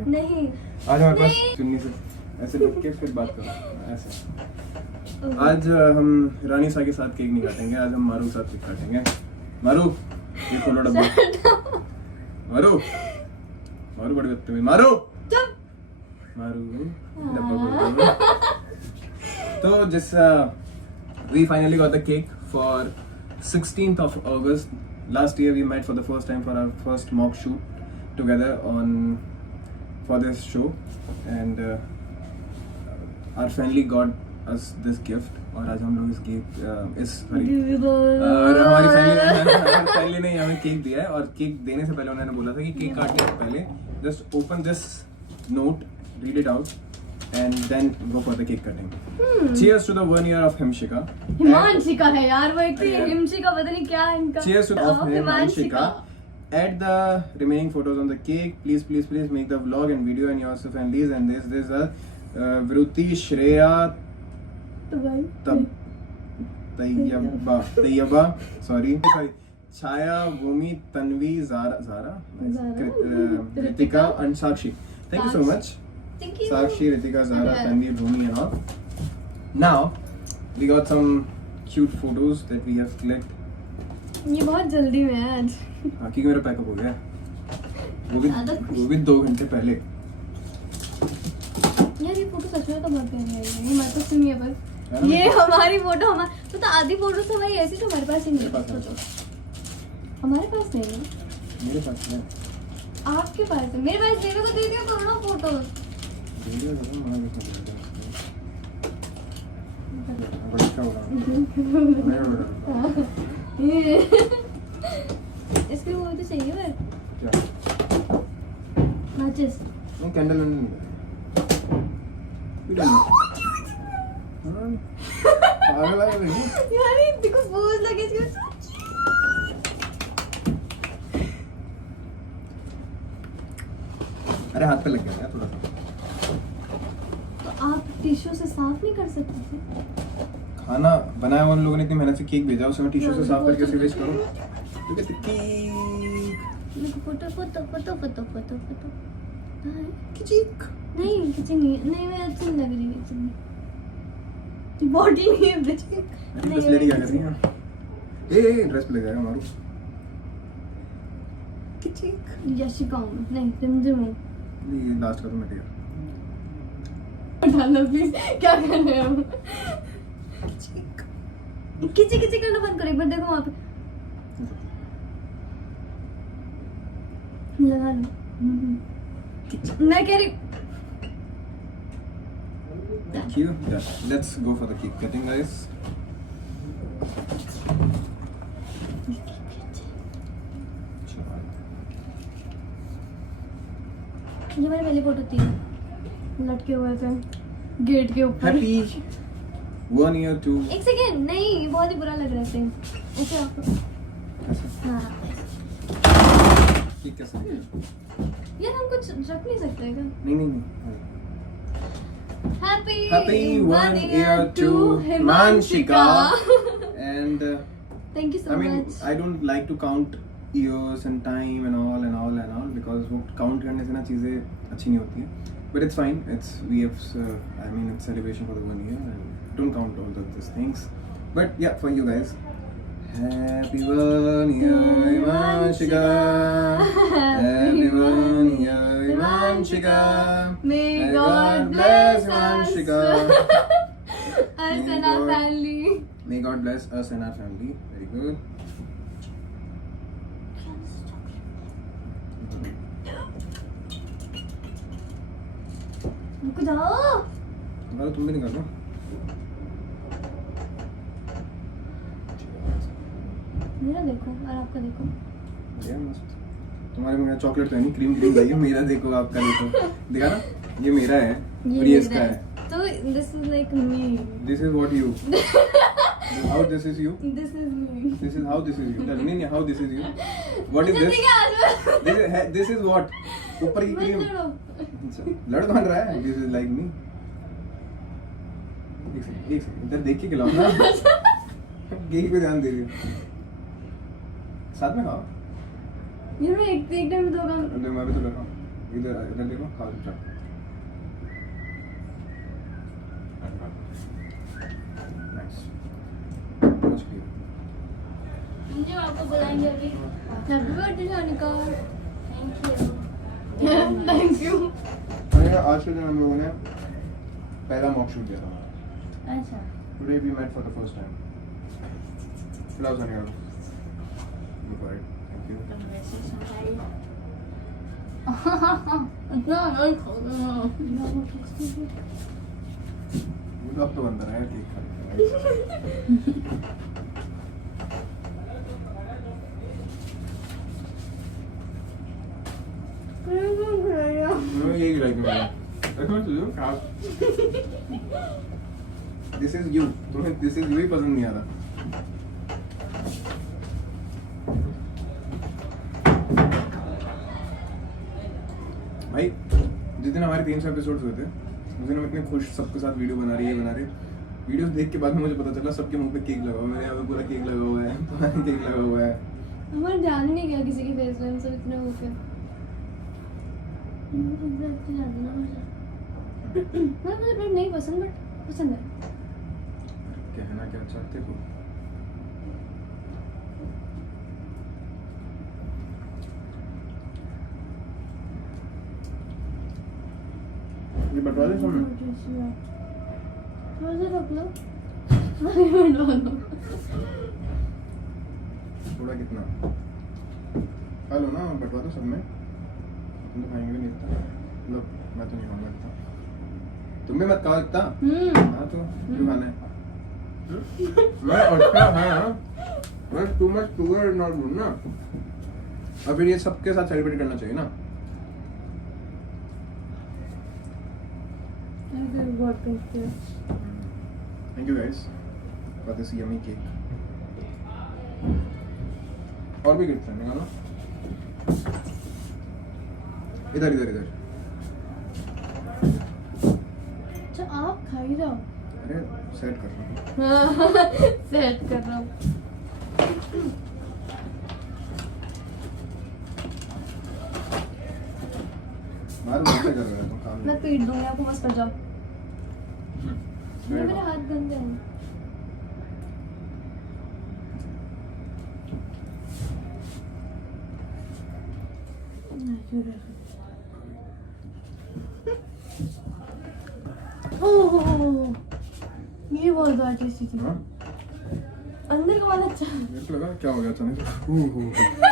है? नहीं आज हमारे पास चुन्नी से ऐसे रख के फिर बात करो ऐसे। आज हम रानी सा के साथ केक नहीं काटेंगे, आज हम मारू के साथ केक काटेंगे। मारू ये खोलो डब्बा। मारू मारू बड़ी बदतमीज। मारू मारू डब्बा खोलो। तो जैसा we finally got the cake for 16th of August. Last year we met for the first time for our first mock shoot together for this show, and our family got us this gift. और आज हम लोग और हमारी family ने हमें cake दिया है, और केक देने से पहले उन्होंने बोला था कि केक काटने से पहले just open this note, read it out, and then go for the cake cutting. Cheers to the 1 year of Himshika. Himanshika है यार, वो एक तो हिमशिका पता नहीं क्या है इनका। Cheers to of Himshika. Add the remaining photos on the cake. Please make the vlog and video and yourself and Liz and this Vruti Shreya Tayyaba. Sorry. Chaya, Bhumi, Tanvi, Zara, Ritika and Sakshi. Thank you so much. Thank you. Sakshi, Ritika, Zara, Tanvi, Bhumi and all. Now, we got some cute photos that we have clicked. ये बहुत जल्दी में है आज। हाँ, क्योंकि मेरा pack up हो गया, वो भी 2 घंटे पहले। यार ये फोटो सच में तो बहुत प्यारी आई है, मैं तो सुनिए पर ये हमारी फोटो हमारे तो आधी फोटो तो भाई ऐसी तो हमारे पास ही नहीं है। फोटो हमारे पास नहीं है, मेरे पास है। आपके पास है, मेरे पास मेरे को दे दियो करो ना फोटो। इसके वो तो चाहिए पर क्या? मैचेस कैंडल यार ये देखो फूल लगे इसके। अरे हाथ पे लग गया यार थोड़ा सा। तो आप टिश्यू से साफ नहीं कर सकते थे? खाना बनाया हुआ उन लोगों ने इतनी मेहनत से केक भेजा, उसे मैं टिश्यू से साफ करके ऐसे वेस्ट करूं? क्योंकि फोटो किचिक नहीं किसी नहीं मैं अच्छी नहीं लग रही है इतनी बॉडी नहीं है बच्चे। ड्रेस लेडी क्या कर रही है? ए ड्रेस पे लग जाएगा मारू। किचिक यशिका हूँ नहीं रिमझिम हूँ। ये लास्ट का तो मिटेगा। डालना प्लीज, क्या कर रहे हो? किची किची करना बंद करो, एक बार देखो वहाँ पे लगा लो। मैं कह रही Thank you. Yeah, let's go for the cake cutting, guys. ये मेरी पहली फोटो थी, लटके हुए थे गेट के ऊपर। Happy 1 year to. एक सेकेंड, नहीं बहुत ही बुरा लग रहा है ऐसे आपको। हाँ ठीक कैसे? यार हम कुछ रख नहीं सकते क्या? नहीं। Happy 1 year to Himanshika. And thank you so I mean, much. I don't like to count years and time and all because वो count करने से ना चीजें अच्छी नहीं होती हैं. But it's fine. It's celebration for the 1 year and don't count all of these things. But yeah, for you guys. Happy 1 year Himanshika. Happy 1 year Himanshika. May God bless Himanshika. us and our family. May God bless us and our family. Very good. रुक जाओ। हमारा तुम भी निकाल लो। मेरा देखो और आपका देखो। बढ़िया मस्त। तुम्हारे में चॉकलेट तो नहीं, क्रीम लाई है। मेरा देखो, आपका देखो। दिखा ना, ये मेरा है और ये इसका है। तो this is like me. This is what you. How this is you? This is me. This is how this is you. Tell me how this is you. What is this? This is what? ऊपर की cream. लड़ कौन रहा है? This is like me. एक second इधर देख के खिलाओ ना। केक पे ध्यान दे रही हो। साथ में खाओ। ये मैं एक टाइम में दो काम। मैं भी तो कर रहा हूँ। इधर देखो हाथ उठा नाइस मच क्लियर मुझे आपको बुलाएंगे अभी happy birthday Janika thank you अरे आज के दिन हम लोगों ने पहला मॉक शूट किया था अच्छा today we met for the first time hello Janika good bye thank you मुझे अब तो बंद रहा है केक खा मैं यही लाइक मैं ऐसा तुझे खा दिस इज यू तुम्हें दिस इज यू ही पसंद नहीं आ रहा भाई जिस दिन हमारे 300 एपिसोड्स हुए थे उस दिन हम इतने खुश सबके साथ वीडियो बना रहे वीडियोस देख के बाद में मुझे पता चला सबके मुंह पे केक लगा हुआ है मेरे यहाँ पे पूरा केक लगा हुआ है तुम्हारे केक लगा हुआ है हमारा ध्यान ही नहीं गया किसी के फेस पे हम सब इतने हो गए मुझे ब्रेड नहीं पसंद बट पसंद है कहना क्या चाहते हो ये बटवा दे सब थोड़ा सा रख लो बटवा दो थोड़ा कितना खा लो ना बटवा दो सब में तुम तो खाएंगे भी नहीं इतना लो मैं तो नहीं खाऊंगा इतना तुम भी मत खाओ इतना हाँ तो क्यों खाना है मैं अच्छा है मैं too much sugar not good ना और फिर ये सबके साथ सेलिब्रेट करना चाहिए ना Thank you guys for this yummy cake. और भी गिफ्ट है निकालो इधर इधर इधर अच्छा आप खा ही जाओ अरे सेट कर रहा हूँ सेट कर रहा हूँ मारो कैसे कर रहे हो तुम काम मैं पीट दूंगी आपको बस कर जाओ मेरे हाथ गंदे हैं ओह ये बहुत बड़ा टेस्टी थी हाँ? अंदर का वाला अच्छा मेरे को लगा क्या हो गया अचानक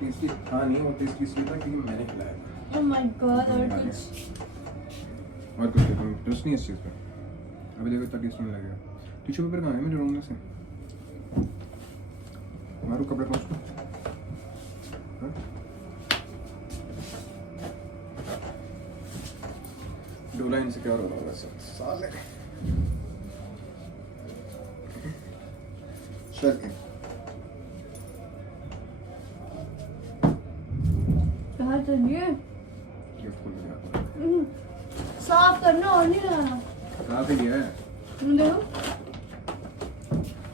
टेस्टी था नहीं वो टेस्टी इसलिए था क्योंकि मैंने खिलाया था ओह माय गॉड और कुछ तुम ट्रस्ट नहीं इस चीज़ पे अभी देखो इतना टेस्ट नहीं लगेगा टिश्यू पेपर कहाँ है मेरे रूम में से मारू कपड़े पहुँच को डोला इनसिक्योर हो रहा होगा सब साले चल के कहाँ चलिए गिफ्ट खोल दिया साफ करना और नहीं लगाना साफ ही है देखो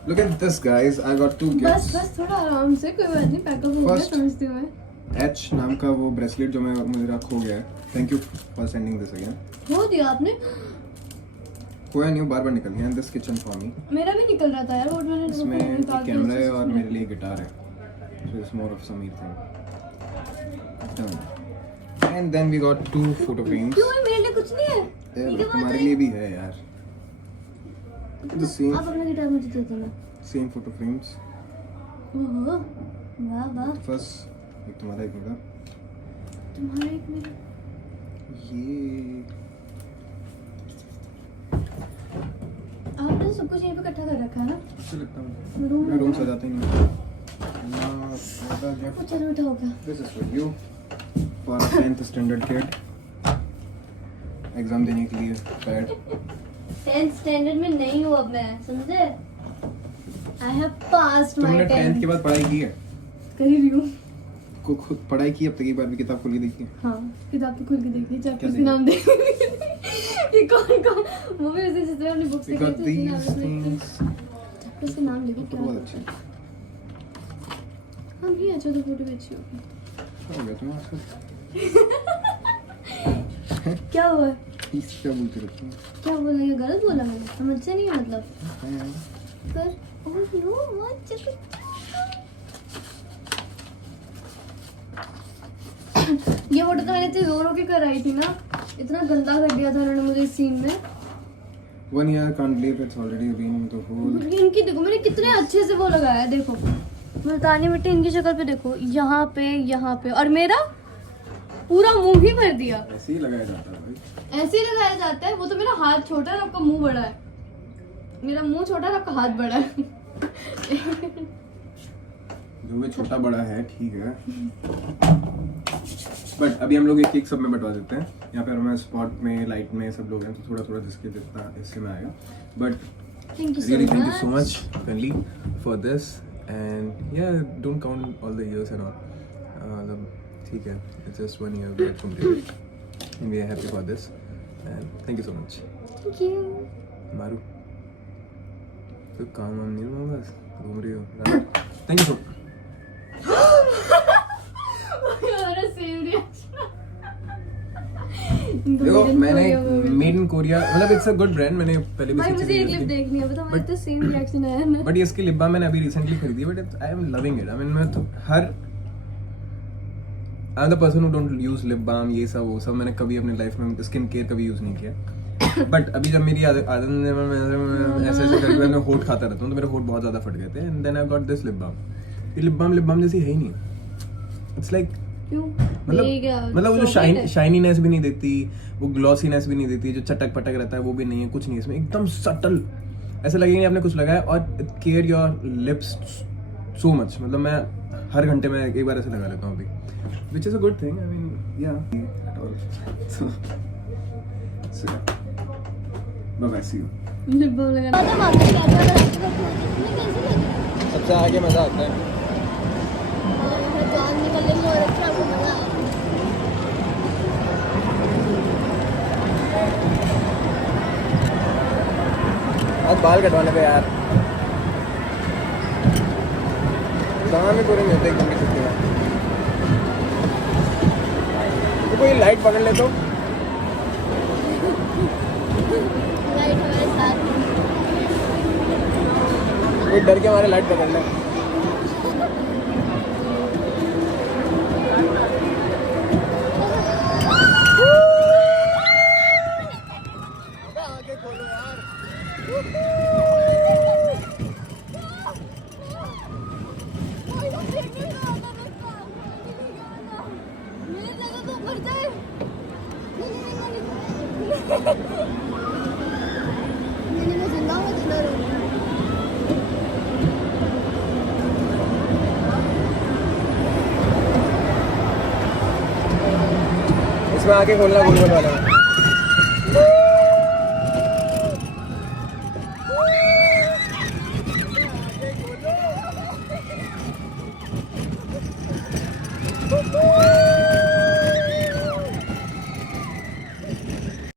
Look at this guys, I got two बस gifts. बस थोड़ा आराम से कोई बात नहीं पैकअप हो गया First- समझती हूँ मैं H नाम का वो ब्रेसलेट जो मैं मेरा खो गया है. Thank you for sending this again. हो दिया आपने खोया नहीं, बार बार निकल गया. And this kitchen for me. मेरा भी निकल रहा था यार वो मैंने इसमें एक निकाल दिया कैमरा है उससे और उसमें। मेरे लिए गिटार है. So it's more of Sameer thing. Done. And then we got two photo frames. क्यों है? मेरे लिए कुछ नहीं है यार, ठीक है, बात तुम्हारे है। लिए भी है यार. The same आप अपना गिटार मुझे दे देना same photo frames. ओहो वाह वाह First एक तुम्हारा एक मेरा. तुम्हारा एक मेरा ये आपने सब कुछ यहीं पे इकट्ठा कर रखा है ना अच्छा लगता है. रूम मैं रूम सजाते ही नहीं. कुछ मीठा होगा This is for you, for a 10th standard kid. Exam देने के लिए पैड. 10th स्टैंडर्ड में नहीं हूँ अब मैं समझे आई हैव पास्ड माय तुमने 10th 10th के बाद पढ़ाई की है? कर ही रही हूँ को खुद पढ़ाई की अब तक एक बार भी किताब खोल के देखी है? हाँ किताब तो खोल के देख ली क्या चैप्टर्स के नाम देख ये कौन वो भी ऐसे जिस तरह अपनी books We got these things. Chapters के नाम देखो ऊपर क्या बहुत होता अच्छे. है हम भी अच्छे तो फोटो भी अच्छी होगी। हो गया तुम्हें आजकल क्या हुआ? इस क्या बोलते रहती हो? क्या बोला? ये गलत बोला मैंने? समझसे नहीं मतलब हाँ। पर ओह नो व्हाट ये फोटो तो मैंने इतनी रो रो के कराई थी ना, इतना गंदा कर दिया था उन्होंने मुझे इस सीन में। 1 year, can't believe it's already been the whole. इनकी देखो मैंने कितने अच्छे से वो लगाया है, देखो मुल्तानी मिट्टी इनकी शक्ल पे देखो, यहाँ पे, और मेरा पूरा मुंह ही भर दिया। ऐसे ही लगाया जाता है भाई। ऐसे ही लगाया जाता है। वो तो मेरा हाथ छोटा है और आपका मुंह बड़ा है। मेरा मुंह छोटा है और आपका हाथ बड़ा है। जो भी छोटा बड़ा है ठीक है, बट अभी हम लोग एक एक सब में बंटवा देते हैं। यहाँ पे हमें स्पॉट में, लाइट में सब लोग हैं, तो थोड़ा थोड़ा जिसके जितना हिस्से में आएगा। But thank you really thank you so much Kanli for this, and yeah, don't count all the years and all. ठीक है, it's just 1 year we have completed and we are happy for this, and thank you so much. Thank you. मारू तो काम वाम नहीं हुआ, बस घूम रही हो। Thank you so much. देखो मैंने मेड इन कोरिया, मतलब इट्स अ गुड ब्रांड, मैंने पहले भी भाई मुझे एक लिप देखनी है, बता मुझे तो सेम रिएक्शन आया ना। बट इसकी लिप बाम मैंने अभी रिसेंटली खरीदी, but I am loving it. I mean मैं तो I am the person who don't use lip balm, ये सब वो सब मैंने कभी अपनी लाइफ में स्किन केयर कभी यूज नहीं किया। बट अभी जब मेरी आदत ने मैं ऐसे करके मैं होठ खाता रहता हूँ, तो मेरे होठ बहुत ज्यादा फट गए थे, and then I got this lip balm. ये लिप बाम जैसी है ही नहीं, इट्स लाइक मतलब वो जो शाइनीनेस भी नहीं देती, वो ग्लॉसीनेस भी नहीं देती, जो चटक पटक रहता है वो भी नहीं है, कुछ नहीं है इसमें, एकदम सटल, ऐसा लगेगा नहीं आपने कुछ लगाया। और care your lips so much, मतलब मैं हर घंटे में एक बार ऐसे लगा लेता हूँ अभी, which is a good thing. I mean yeah bye see you. Lip balm लगाना सबसे आगे मजा आता है। आज बाल कटवाने पे यार कहाँ में पूरे मिलते एकदम की छुट्टी में, तो कोई लाइट पकड़ ले तो कोई डर के हमारे लाइट पकड़ ले। आगे खोलो यार। इसमें आके खोलना गुलगुल वाला।